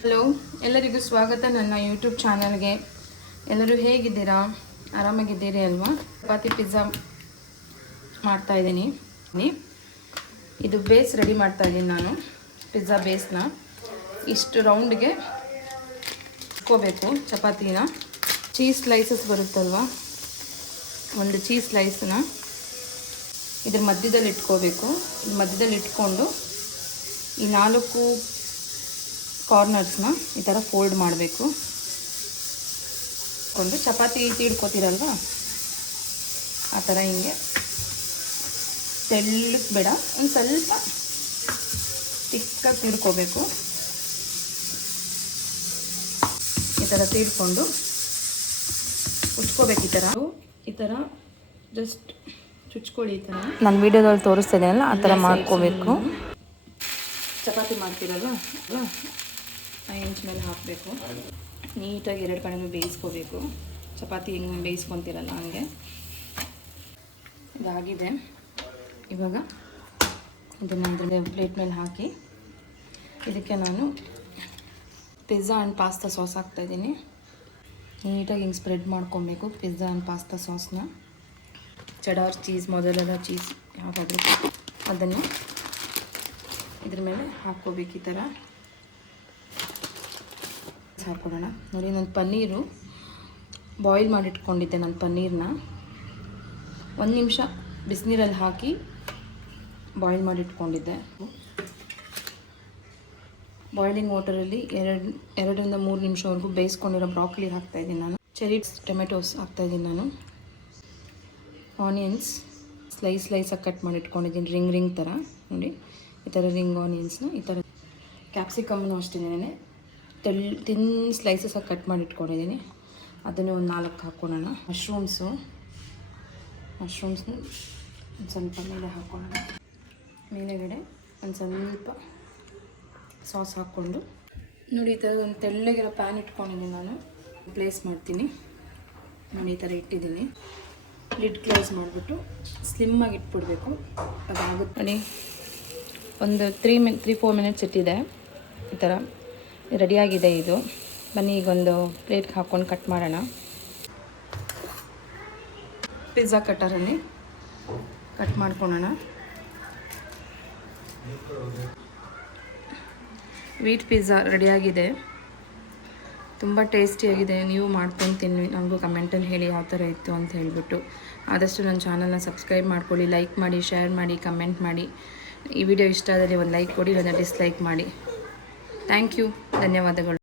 Hello, ಎಲ್ಲರಿಗೂ ಸ್ವಾಗತ ನನ್ನ ಯೂಟ್ಯೂಬ್ ಚಾನಲ್ಗೆ. ಎಲ್ಲರೂ ಹೇಗಿದ್ದೀರಾ? ಆರಾಮಾಗಿದ್ದೀರಿ ಅಲ್ವಾ? ಚಪಾತಿ ಪಿಜ್ಜಾ ಮಾಡ್ತಾಯಿದ್ದೀನಿ. ಇದು ಬೇಸ್ ರೆಡಿ ಮಾಡ್ತಾಯಿದ್ದೀನಿ ನಾನು. ಪಿಜ್ಜಾ ಬೇಸ್ನ ಇಷ್ಟು ರೌಂಡ್ಗೆ ಇಟ್ಕೋಬೇಕು. ಚಪಾತಿನ ಚೀಸ್ ಸ್ಲೈಸಸ್ ಬರುತ್ತಲ್ವ, ಒಂದು ಚೀಸ್ ಸ್ಲೈಸನ್ನ ಇದ್ರ ಮಧ್ಯದಲ್ಲಿ ಇಟ್ಕೋಬೇಕು. ಮಧ್ಯದಲ್ಲಿ ಇಟ್ಕೊಂಡು ಈ 4 ಕಾರ್ನರ್ಸ್ನ ಈ ಥರ ಫೋಲ್ಡ್ ಮಾಡಬೇಕು. ಕೊಂಡು ಚಪಾತಿ ತೀಡ್ಕೋತೀರಲ್ವ, ಆ ಥರ ಹಿಂಗೆ ತೆಳ್ಳಕ್ಕೆ ಬೇಡ, ಒಂದು ಸ್ವಲ್ಪ ತಿಕ್ಕಾಗಿ ತೀಡ್ಕೋಬೇಕು. ಈ ಥರ ತೀಡ್ಕೊಂಡು ಉಚ್ಕೋಬೇಕು. ಈ ಥರ ಜಸ್ಟ್ ಚುಚ್ಕೊಳ್ಳಿ. ಈ ಥರ ನಾನು ವೀಡಿಯೋದಲ್ಲಿ ತೋರಿಸ್ತಿದ್ದೇನಲ್ಲ, ಆ ಥರ ಮಾಡ್ಕೋಬೇಕು. ಚಪಾತಿ ಮಾಡ್ತೀರಲ್ವ, 5 ಇಂಚ್ ಮೇಲೆ ಹಾಕಬೇಕು. ನೀಟಾಗಿ 2 ಕಡೆನೂ ಬೇಯಿಸ್ಕೋಬೇಕು. ಚಪಾತಿ ಹೆಂಗೆ ಬೇಯಿಸ್ಕೊತೀರಲ್ಲ ಹಂಗೆ. ಇದಾಗಿದೆ. ಇವಾಗ ಇದನ್ನು ಪ್ಲೇಟ್ ಮೇಲೆ ಹಾಕಿ ಇದಕ್ಕೆ ನಾನು ಪಿಜ್ಜಾ ಆ್ಯಂಡ್ ಪಾಸ್ತಾ ಸಾಸ್ ಹಾಕ್ತಾಯಿದ್ದೀನಿ. ನೀಟಾಗಿ ಹಿಂಗೆ ಸ್ಪ್ರೆಡ್ ಮಾಡ್ಕೊಬೇಕು ಪಿಜ್ಜಾ ಆ್ಯಂಡ್ ಪಾಸ್ತಾ ಸಾಸ್ನ. ಚಡಾರ್ ಚೀಸ್, ಮೊದಲೆಲ್ಲ ಚೀಸ್ ಯಾವುದಾದ್ರೂ ಅದನ್ನು ಇದ್ರ ಮೇಲೆ ಹಾಕ್ಕೋಬೇಕು. ಈ ಥರ ಹಾಕ್ಕೊಡೋಣ. ನೋಡಿ, ನಾನು ಪನ್ನೀರು ಬಾಯ್ಲ್ ಮಾಡಿಟ್ಕೊಂಡಿದ್ದೆ. ನಾನು ಪನ್ನೀರನ್ನ 1 ನಿಮಿಷ ಬಿಸಿನೀರಲ್ಲಿ ಹಾಕಿ ಬಾಯ್ಲ್ ಮಾಡಿಟ್ಕೊಂಡಿದ್ದೆ. ಬಾಯ್ಲಿಂಗ್ ವಾಟರಲ್ಲಿ 2ರಿಂದ 3 ನಿಮಿಷವರೆಗೂ ಬೇಯಿಸ್ಕೊಂಡಿರೋ ಬ್ರಾಕೊಲಿ ಹಾಕ್ತಾಯಿದ್ದೀನಿ ನಾನು. ಚೆರಿ ಟೊಮೆಟೊಸ್ ಹಾಕ್ತಾಯಿದ್ದೀನಿ ನಾನು. ಆನಿಯನ್ಸ್ ಸ್ಲೈಸಾಗಿ ಕಟ್ ಮಾಡಿ ಇಟ್ಕೊಂಡಿದ್ದೀನಿ, ರಿಂಗ್ ಥರ. ನೋಡಿ, ಈ ಥರ ರಿಂಗ್ ಆನಿಯನ್ಸ್ನ ಈ ಥರ. ಕ್ಯಾಪ್ಸಿಕಮ್ನು ಅಷ್ಟೇ ತಿನ್ ಸ್ಲೈಸಸ್ಸಾಗಿ ಕಟ್ ಮಾಡಿ ಇಟ್ಕೊಂಡಿದ್ದೀನಿ. ಅದನ್ನೇ ಒಂದು 4 ಹಾಕ್ಕೊಳ್ಳೋಣ. ಮಶ್ರೂಮ್ಸ್ನ ಒಂದು ಸ್ವಲ್ಪ ಮೇಲೆ ಹಾಕ್ಕೊಳ್ಳೋಣ. ಮೇಲೆಗಡೆ ಒಂದು ಸ್ವಲ್ಪ ಸಾಸ್ ಹಾಕ್ಕೊಂಡು ನೋಡಿ, ಈ ಥರ ಒಂದು ತೆಳ್ಳಗಿರೋ ಪ್ಯಾನ್ ಇಟ್ಕೊಂಡಿದ್ದೀನಿ ನಾನು. ಪ್ಲೇಸ್ ಮಾಡ್ತೀನಿ ನೋಡಿ, ಈ ಥರ ಇಟ್ಟಿದ್ದೀನಿ. ಲಿಡ್ ಕ್ಲೋಸ್ ಮಾಡಿಬಿಟ್ಟು ಸ್ಲಿಮ್ಮಾಗಿ ಇಟ್ಬಿಡ್ಬೇಕು. ಅದಾಗುತ್ತೆ ನೋಡಿ. ಒಂದು 3-4 ಮಿನಿಟ್ಸ್ ಇಟ್ಟಿದೆ. ಈ ಥರ ರೆಡಿಯಾಗಿದೆ ಇದು. ಬನ್ನಿ ಈಗ ಒಂದು ಪ್ಲೇಟ್ಗೆ ಹಾಕ್ಕೊಂಡು ಕಟ್ ಮಾಡೋಣ. ಪಿಜ್ಜಾ ಕಟ್ಟರಲ್ಲಿ ಕಟ್ ಮಾಡ್ಕೊಳ್ಳೋಣ. ವೀಟ್ ಪಿಜ್ಜಾ ರೆಡಿಯಾಗಿದೆ. ತುಂಬ ಟೇಸ್ಟಿಯಾಗಿದೆ. ನೀವು ಮಾಡ್ಕೊಂಡು ತಿನ್ನಿ. ನನಗೂ ಕಮೆಂಟಲ್ಲಿ ಹೇಳಿ ಯಾವ ಥರ ಇತ್ತು ಅಂತ ಹೇಳಿಬಿಟ್ಟು. ಆದಷ್ಟು ನನ್ನ ಚಾನಲ್ನ ಸಬ್ಸ್ಕ್ರೈಬ್ ಮಾಡ್ಕೊಳ್ಳಿ, ಲೈಕ್ ಮಾಡಿ, ಶೇರ್ ಮಾಡಿ, ಕಮೆಂಟ್ ಮಾಡಿ. ಈ ವಿಡಿಯೋ ಇಷ್ಟ ಆದರೆ ಒಂದು ಲೈಕ್ ಕೊಡಿ, ಇಲ್ಲ ಡಿಸ್ಲೈಕ್ ಮಾಡಿ. ಥ್ಯಾಂಕ್ ಯು, ಧನ್ಯವಾದಗಳು.